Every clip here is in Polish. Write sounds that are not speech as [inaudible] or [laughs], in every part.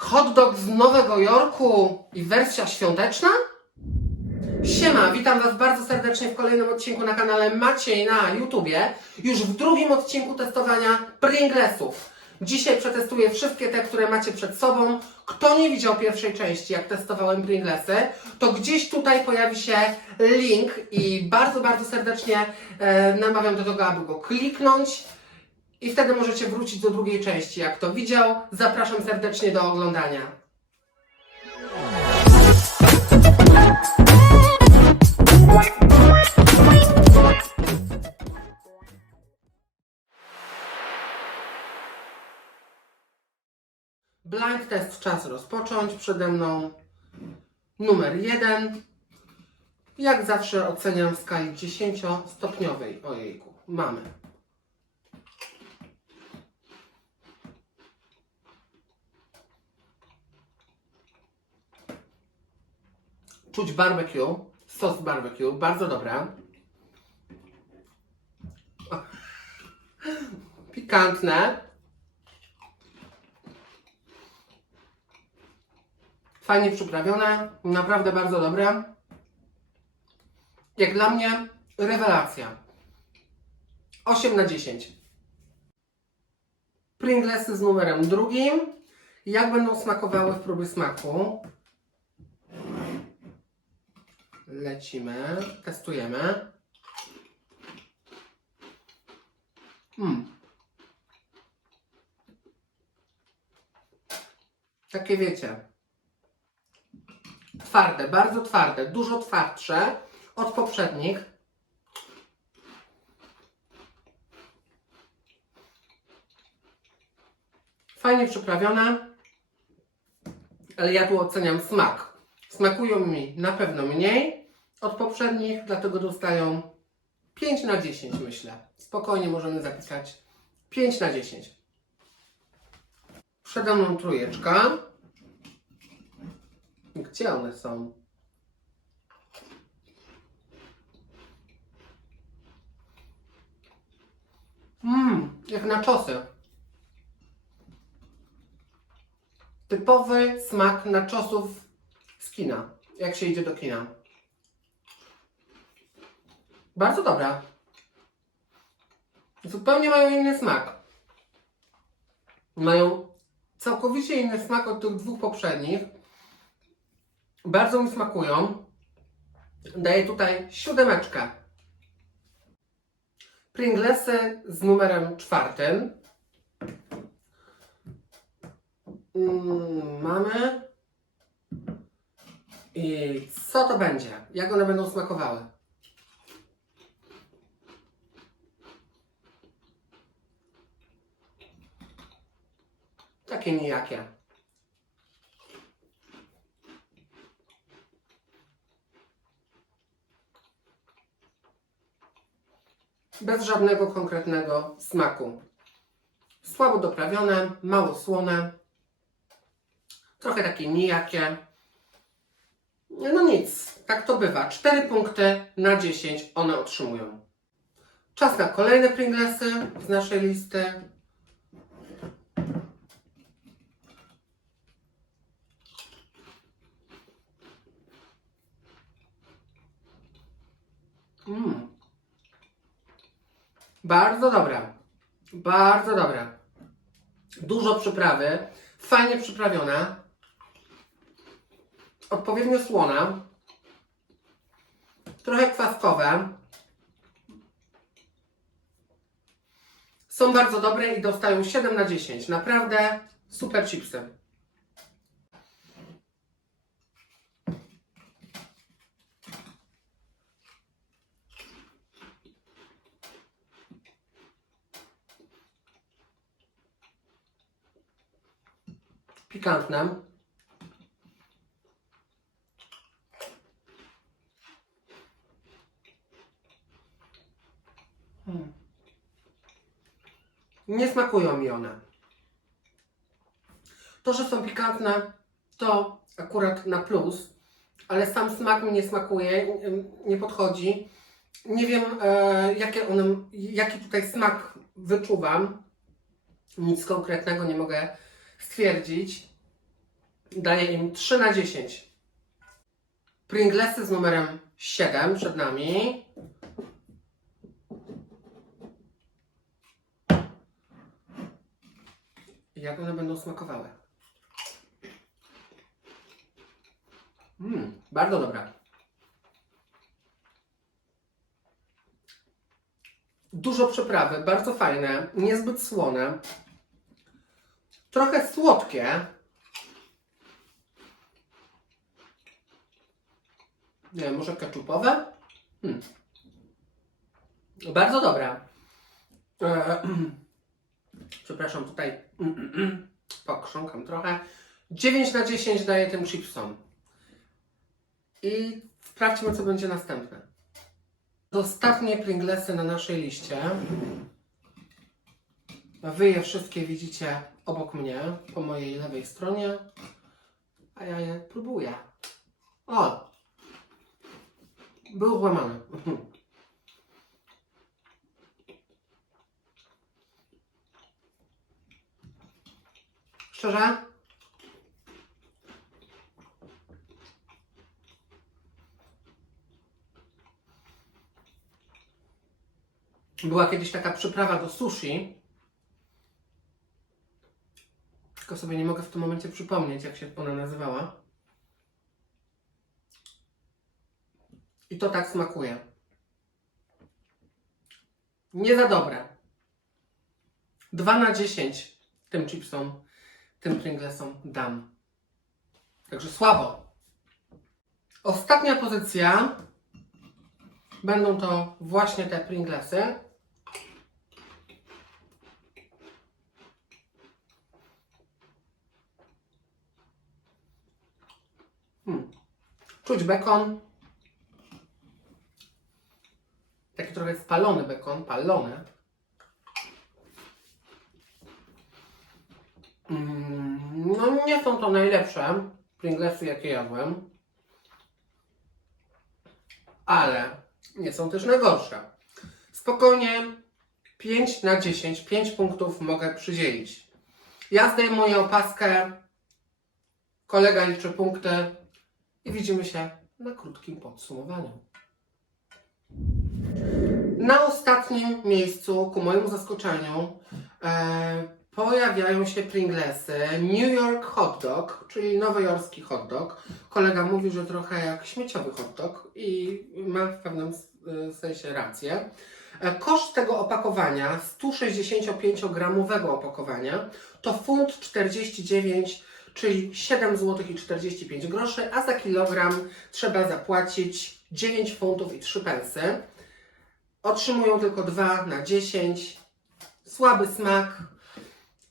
Hot dog z Nowego Jorku i wersja świąteczna? Siema, witam Was bardzo serdecznie w kolejnym odcinku na kanale Maciej na YouTubie. Już w drugim odcinku testowania Pringlesów. Dzisiaj przetestuję wszystkie te, które macie przed sobą. Kto nie widział pierwszej części, jak testowałem Pringlesy, to gdzieś tutaj pojawi się link i bardzo, bardzo serdecznie e, namawiam do tego, aby go kliknąć. I wtedy możecie wrócić do drugiej części. Jak to widział, zapraszam serdecznie do oglądania. Blind test czas rozpocząć. Przede mną numer jeden. Jak zawsze oceniam w skali 10-stopniowej. Ojejku, mamy. Czuć barbecue, sos barbecue, bardzo dobra. [laughs] Pikantne. Fajnie przyprawione, naprawdę bardzo dobre. Jak dla mnie, rewelacja. 8 na 10. Pringlesy z numerem drugim. Jak będą smakowały w próbie smaku? Lecimy, testujemy. Mm. Takie wiecie. Twarde, bardzo twarde, dużo twardsze od poprzednich. Fajnie przyprawione, ale ja tu oceniam smak. Smakują mi na pewno mniej od poprzednich, dlatego dostają 5 na 10 myślę. Spokojnie możemy zapisać 5 na 10. Przede mną trójeczka. Gdzie one są? Mmm, jak na czosy. Typowy smak naczosów z kina, jak się idzie do kina. Bardzo dobra. Zupełnie mają inny smak. Mają całkowicie inny smak od tych dwóch poprzednich. Bardzo mi smakują. Daję tutaj siódemeczkę. Pringlesy z numerem czwartym. Mm, mamy. I co to będzie? Jak one będą smakowały? Takie nijakie. Bez żadnego konkretnego smaku. Słabo doprawione, mało słone. Trochę takie nijakie. No nic, tak to bywa. 4 punkty na 10 one otrzymują. Czas na kolejne Pringlesy z naszej listy. Mm. Bardzo dobra. Bardzo dobra. Dużo przyprawy. Fajnie przyprawiona. Odpowiednio słona. Trochę kwaskowe. Są bardzo dobre i dostają 7 na 10. Naprawdę super chipsy. Pikantne. Hmm. Nie smakują mi one. To, że są pikantne, to akurat na plus, ale sam smak mi nie smakuje, nie podchodzi. Nie wiem, e, jakie one, jaki tutaj smak wyczuwam. Nic konkretnego nie mogę stwierdzić. Daję im 3 na 10. Pringlesy z numerem 7 przed nami. Jak one będą smakowały? Mmm, bardzo dobra. Dużo przyprawy, bardzo fajne, niezbyt słone. Trochę słodkie. Nie wiem, może keczupowe? Hmm. Bardzo dobra. E, [clears throat] Przepraszam, tutaj [clears throat] pokrząkam trochę. 9 na 10 daję tym chipsom. I sprawdźmy, co będzie następne. Ostatnie Pringlesy na naszej liście. Wy je wszystkie widzicie obok mnie, po mojej lewej stronie, a ja je próbuję. O! Był złamany. [laughs] Szczerze? Była kiedyś taka przyprawa do sushi. Tylko sobie nie mogę w tym momencie przypomnieć, jak się ona nazywała. I to tak smakuje. Nie za dobre. 2 na 10 tym chipsom, tym Pringlesom dam. Także słabo. Ostatnia pozycja będą to właśnie te Pringlesy. Czuć bekon. Taki trochę spalony bekon, palony. Mm, No nie są to najlepsze Pringlesy, jakie jadłem. Ale nie są też najgorsze. Spokojnie 5 na 10, 5 punktów mogę przydzielić. Ja zdejmuję opaskę, kolega liczy punkty i widzimy się na krótkim podsumowaniu. Na ostatnim miejscu, ku mojemu zaskoczeniu, e, pojawiają się Pringlesy New York Hot Dog, czyli nowojorski hot dog. Kolega mówi, że trochę jak śmieciowy hot dog i ma w pewnym e, sensie rację. E, Koszt tego opakowania, 165-gramowego opakowania, to funt 49, czyli 7 zł i 45 groszy, a za kilogram trzeba zapłacić 9 funtów i 3 pensy. Otrzymują tylko 2 na 10. Słaby smak.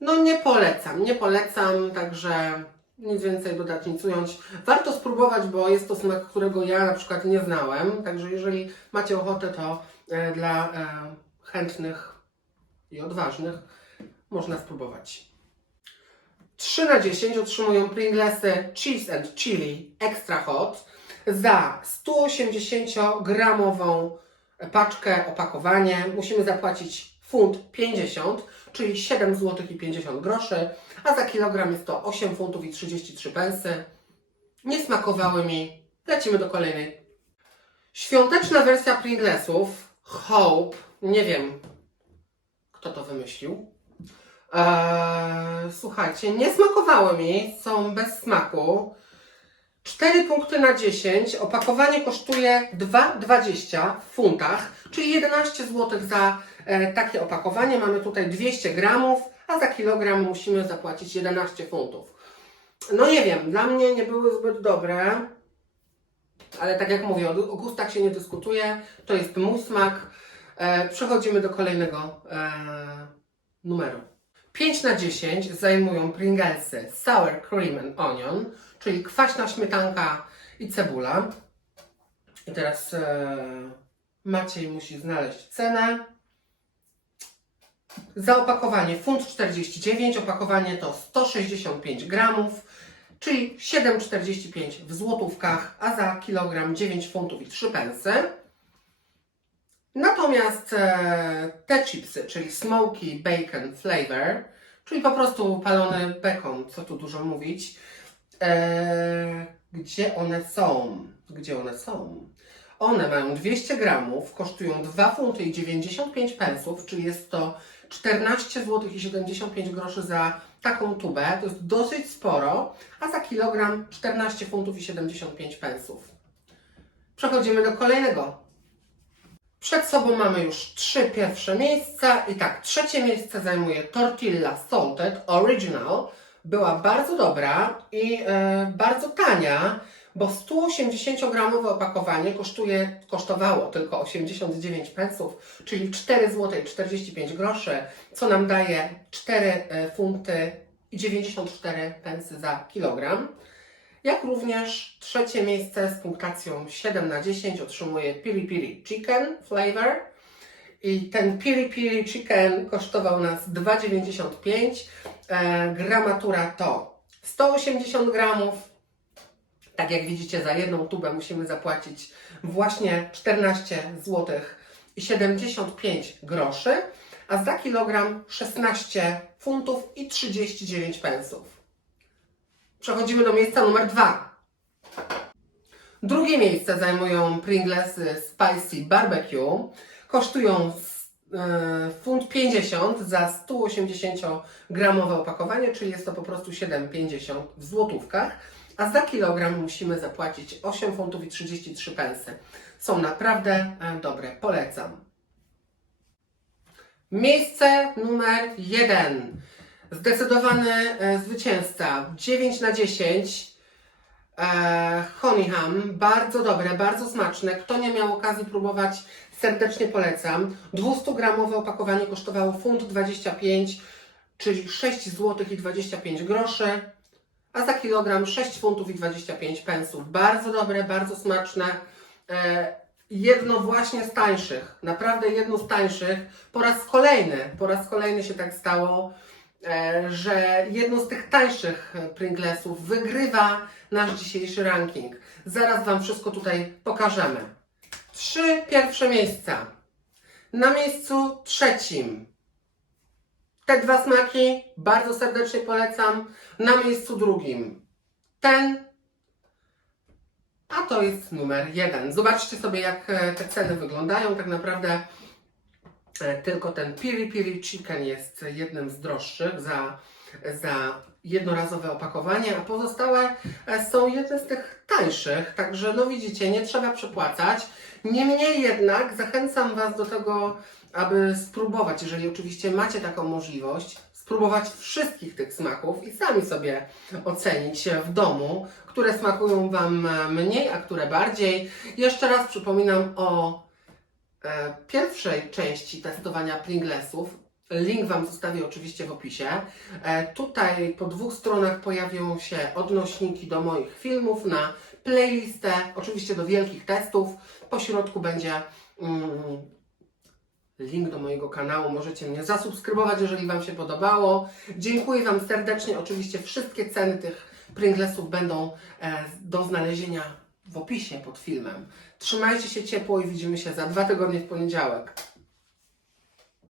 No nie polecam, nie polecam, także nic więcej dodać, nic ująć. Warto spróbować, bo jest to smak, którego ja na przykład nie znałem, także jeżeli macie ochotę, to e, dla e, chętnych i odważnych można spróbować. 3 na 10 otrzymują Pringlesy Cheese and Chili Extra Hot za 180-gramową paczkę, opakowanie. Musimy zapłacić funt 50, czyli 7 zł i 50 groszy, a za kilogram jest to 8 funtów i 33 pensy. Nie smakowały mi. Lecimy do kolejnej. Świąteczna wersja Pringlesów Hope. Nie wiem, kto to wymyślił. Eee, słuchajcie, nie smakowały mi, są bez smaku. 4 punkty na 10. Opakowanie kosztuje 2,20 w funtach, czyli 11 zł za e, takie opakowanie. Mamy tutaj 200 gramów, a za kilogram musimy zapłacić 11 funtów. No nie wiem, dla mnie nie były zbyt dobre, ale tak jak mówię, o gustach się nie dyskutuje. To jest mój smak. E, przechodzimy do kolejnego e, numeru. 5 na 10 zajmują Pringlesy Sour Cream and Onion, czyli kwaśna śmietanka i cebula. I teraz e, Maciej musi znaleźć cenę. Za opakowanie funt 49, opakowanie to 165 gramów, czyli 7,45 w złotówkach, a za kilogram 9 funtów i 3 pensy. Natomiast e, te chipsy, czyli smoky bacon flavor, czyli po prostu palony bacon, co tu dużo mówić, Eee, gdzie one są? Gdzie one są? One mają 200 gramów, kosztują 2 funty i 95 pensów, czyli jest to 14 zł i 75 groszy za taką tubę. To jest dosyć sporo, a za kilogram 14 funtów i 75 pensów. Przechodzimy do kolejnego. Przed sobą mamy już trzy pierwsze miejsca i tak, trzecie miejsce zajmuje Tortilla Salted Original. Była bardzo dobra i e, bardzo tania, bo 180-gramowe opakowanie kosztuje, kosztowało tylko 89 pensów, czyli 4 zł 45 groszy, co nam daje 4 e, funty i 94 pensy za kilogram. Jak również trzecie miejsce z punktacją 7 na 10 otrzymuje Piri Piri Chicken Flavor. I ten Piri Piri Chicken kosztował nas 2,95. E, gramatura to 180 gramów. Tak jak widzicie, za jedną tubę musimy zapłacić właśnie 14 zł i 75 groszy, a za kilogram 16 funtów i 39 pensów. Przechodzimy do miejsca numer dwa. Drugie miejsce zajmują Pringlesy Spicy Barbecue. Kosztują e, funt 50 za 180 gramowe opakowanie, czyli jest to po prostu 7,50 w złotówkach, a za kilogram musimy zapłacić 8 funtów i 33 pensy. Są naprawdę e, dobre, polecam. Miejsce numer jeden. Zdecydowany e, zwycięzca 9 na 10. E, honeyham, bardzo dobre, bardzo smaczne. Kto nie miał okazji próbować, serdecznie polecam. 200-gramowe opakowanie kosztowało funt 25, czyli 6 zł i 25 groszy, a za kilogram 6 funtów i 25 pensów. Bardzo dobre, bardzo smaczne. E, jedno właśnie z tańszych, naprawdę jedno z tańszych. Po raz kolejny, po raz kolejny się tak stało, że jedno z tych tańszych Pringlesów wygrywa nasz dzisiejszy ranking. Zaraz Wam wszystko tutaj pokażemy. Trzy pierwsze miejsca. Na miejscu trzecim. Te dwa smaki bardzo serdecznie polecam. Na miejscu drugim ten, a to jest numer jeden. Zobaczcie sobie, jak e, te ceny wyglądają. Tak naprawdę e, tylko ten Piri Piri Chicken jest jednym z droższych za, za jednorazowe opakowanie, a pozostałe e, są jedne z tych tańszych. Także no widzicie, nie trzeba przepłacać. Niemniej jednak zachęcam Was do tego, aby spróbować, jeżeli oczywiście macie taką możliwość, spróbować wszystkich tych smaków i sami sobie ocenić w domu, które smakują Wam mniej, a które bardziej. Jeszcze raz przypominam o e, pierwszej części testowania Pringlesów. Link Wam zostawię oczywiście w opisie. E, tutaj po dwóch stronach pojawią się odnośniki do moich filmów na playlistę, oczywiście do wielkich testów. Po środku będzie mm, link do mojego kanału. Możecie mnie zasubskrybować, jeżeli Wam się podobało. Dziękuję Wam serdecznie. Oczywiście wszystkie ceny tych Pringlesów będą e, do znalezienia w opisie pod filmem. Trzymajcie się ciepło i widzimy się za dwa tygodnie w poniedziałek.